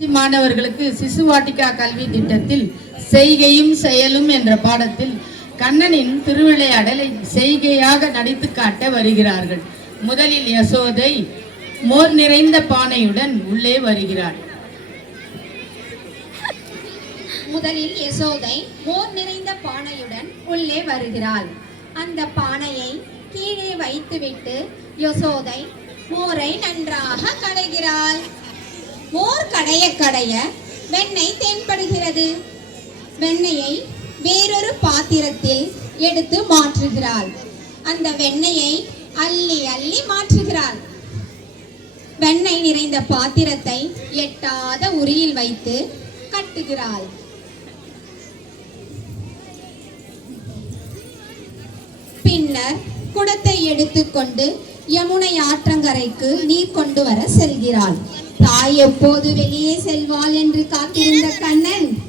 மாணவர்களுக்கு சிசுவாட்டிகா கல்வி திட்டத்தில் செய்கையும் செயலும் என்ற பாடத்தில் கண்ணனின் திருவிளையாடலை செய்கையாக நடித்து காட்ட வருகிறார்கள். முதலில் யசோதை மோர் நிறைந்த பானையுடன் உள்ளே வருகிறார். முதலில் யசோதை மோர் நிறைந்த பானையுடன் உள்ளே வருகிறாள். அந்த பானையை கீழே வைத்துவிட்டு யசோதை மோரை நன்றாக கடைகிறாள் மோர் கடைய கடைய வெண்ணெய் தென்படுகிறது. வெண்ணெயை வேறொரு பாத்திரத்தில் எடுத்து மாற்றுகிறாள். அந்த வெண்ணெயை அள்ளி அள்ளி மாற்றுகிறாள். வெண்ணெய் நிறைந்த பாத்திரத்தை எட்டாத உரியில் வைத்து கட்டுகிறாள். பின்னர் குடத்தை எடுத்துக்கொண்டு யமுனை ஆற்றங்கரைக்கு நீர் கொண்டு வர செல்கிறாள். தாய் எப்போது வெளியே செல்வாள் என்று காத்திருந்த கண்ணன்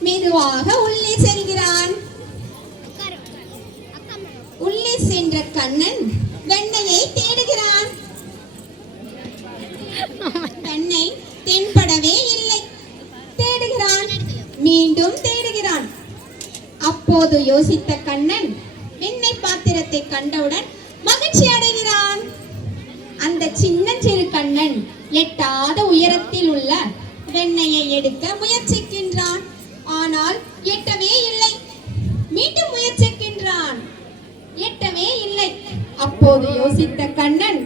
மெதுவாக உள்ளே செல்கிறான். உள்ளே சென்ற கண்ணன் வெண்ணையை தேடுகிறான். வெண்ணை தென்படவே இல்லை. தேடுகிறான். மீண்டும் தேடுகிறான். அப்போது யோசித்த கண்ணன் வெண்ணெய் பாத்திரத்தை கண்டவுடன் மகிழ்ச்சி அடைகிறான். அந்த சின்ன கண்ணன் எட்டாத உயரத்தில் உள்ள வெண்ணையை எடுக்க முயற்சிக்கின்றான். ஆனால் எட்டவே இல்லை. மீண்டும் முயற்சிக்கின்றான். எட்டவே இல்லை. அப்போது யோசித்த கண்ணன்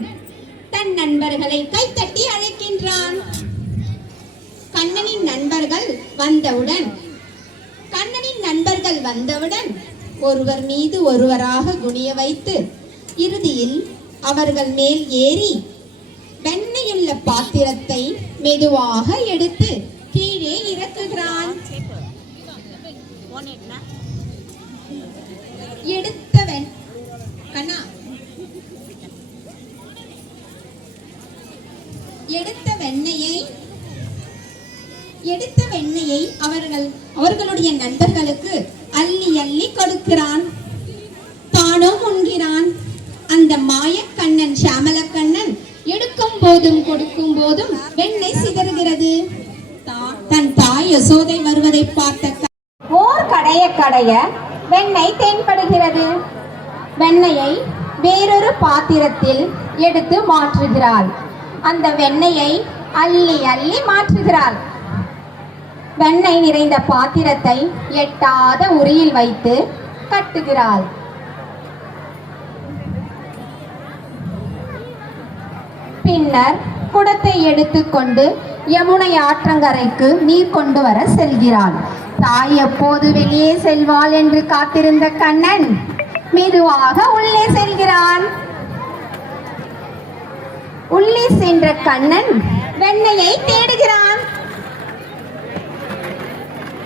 தன் நண்பர்களை கைத்தட்டி அழைக்கின்றான். கண்ணனின் நண்பர்கள் வந்தவுடன் கண்ணனின் நண்பர்கள் வந்தவுடன் ஒருவர் மீது ஒருவராக குனிய வைத்து இறுதியில் அவர்கள் மேல் ஏறி உள்ள பாத்திரத்தை மெதுவாக எடுத்து கீழே இறக்குகிறான். எடுத்தவன் கண்ணா. எடுத்த வெண்ணையை எடுத்த வெண்ணையை அவர்கள் அவர்களுடைய நண்பர்களுக்கு அள்ளி அள்ளி கொடுக்கிறான். தானும் உண்கிறான் அந்த மாயக்கண்ணன் சியாமலக்கண்ணன் போதும் கொடுக்கும் போதும் வெண்ணெய் சிதறுகிறது. தன் தாய் யசோதை வருவதை பார்த்த ஓர் கடைய கடைய வெண்ணெய் தென்படுகிறது. வெண்ணெயை வேறொரு பாத்திரத்தில் எடுத்து மாற்றுகிறாள். அந்த வெண்ணெயை அள்ளி அள்ளி மாற்றுகிறாள். வெண்ணெய் நிறைந்த பாத்திரத்தை எட்டாத உரியில் வைத்து கட்டுகிறாள். பின்னர் குடத்தை எடுத்துக்கொண்டு யமுனை ஆற்றங்கரைக்கு நீர் கொண்டு வர செல்கிறாள். தாய் எப்போது வெளியே செல்வாள் என்று காத்திருந்த கண்ணன் மெதுவாக உள்ளே செல்கிறான். உள்ளே சென்ற கண்ணன் வெண்ணையை தேடுகிறான்.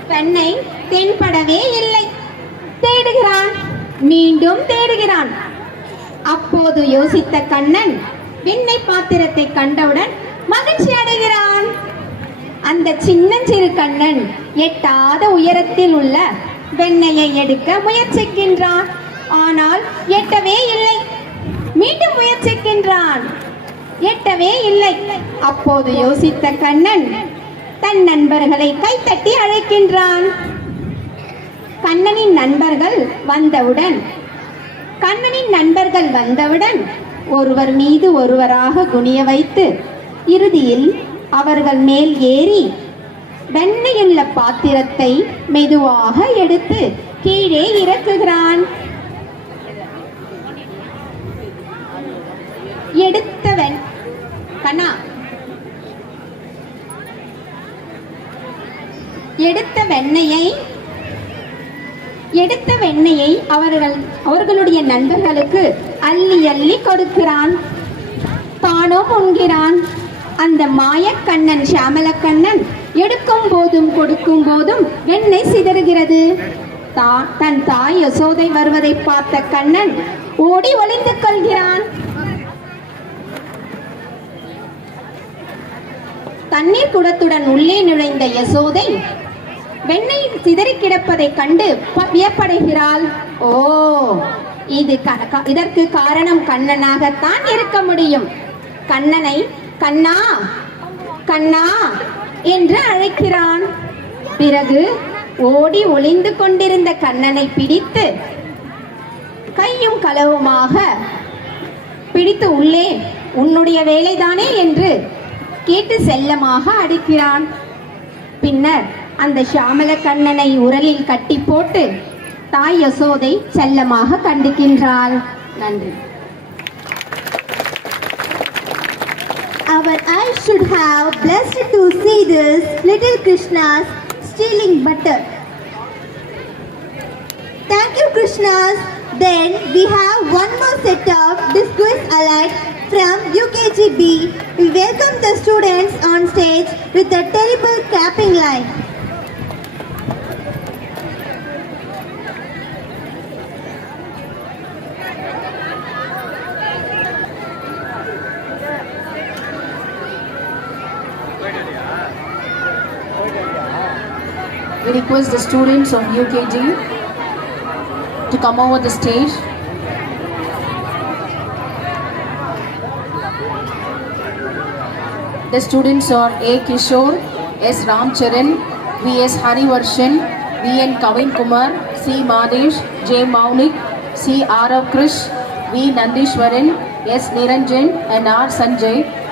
பெண்ணை தென்படவே இல்லை. தேடுகிறான். மீண்டும் தேடுகிறான். அப்போது யோசித்த கண்ணன் வெண்ணெய் பாத்திரத்தை கண்டவுடன் மகிழ்ச்சி அடைகிறான். அந்த சின்னஞ்சிறு கண்ணன் எட்டாத உயரத்தில் உள்ள வெண்ணையை எடுக்க முயற்சிக்கின்றான். ஆனால் எட்டவே இல்லை. மீண்டும் முயற்சிக்கின்றான். எட்டவே இல்லை. அப்போது யோசித்த கண்ணன் தன் நண்பர்களை கைத்தட்டி அழைக்கின்றான். கண்ணனின் நண்பர்கள் வந்தவுடன் கண்ணனின் நண்பர்கள் வந்தவுடன் ஒருவர் மீது ஒருவராக குனிய வைத்து இறுதியில் அவர்கள் மேல் ஏறி வெண்ணையுள்ள பாத்திரத்தை மெதுவாக எடுத்து கீழே இறக்குகிறான். எடுத்தவன் கண்ணா. எடுத்த வெண்ணையை எடுத்த வெண்ணையை அவர்கள் அவர்களுடைய நண்பர்களுக்கு அள்ளி அள்ளி கொடுக்கிறான். தானும் உண்கிறான் அந்த மாயக்கண்ணன் சியாமலக்கண்ணன் எடுக்கும் போதும் கொடுக்கும் போதும் எண்ணெய் சிதறுகிறது. தான் தன் தாய் யசோதை வருவதை பார்த்த கண்ணன் ஓடி ஒளிந்து கொள்கிறான். தண்ணீர் குடத்துடன் உள்ளே நுழைந்த யசோதை வெண்ணெய் சிதறி கிடப்பதைக் கண்டு ப- வியப்படைகிறாள். ஓ இது க- இதற்கு காரணம் கண்ணனாகத்தான் இருக்க முடியும். கண்ணனை கண்ணா கண்ணா என்று அழைக்கிறான். பிறகு ஓடி ஒளிந்து கொண்டிருந்த கண்ணனை பிடித்து கையும் களவுமாக பிடித்து உள்ளே உன்னுடைய வேலைதானே? என்று கேட்டு செல்லமாக அடிக்கிறான். பின்னர் அந்த சியாமல கண்ணனை உரலில் கட்டி போட்டு தாய் யசோதை செல்லமாக கண்டிக்கின்றாள் நன்றி Our eyes should have blessed to see this little Krishnas stealing butter. Thank you, Krishnas. Then we have one more set of discourse alike from UKGB. We welcome the students on stage with a terrible clapping line. We request the students of UKG to come over the stage. The students are A. Kishore, S. Ramcharan, V. S. Harivarshan, V. N. Kavin Kumar, C. Madesh, J. Maunik, C. R. Krish, V. Nandishwaran, S. Niranjan, and R. Sanjay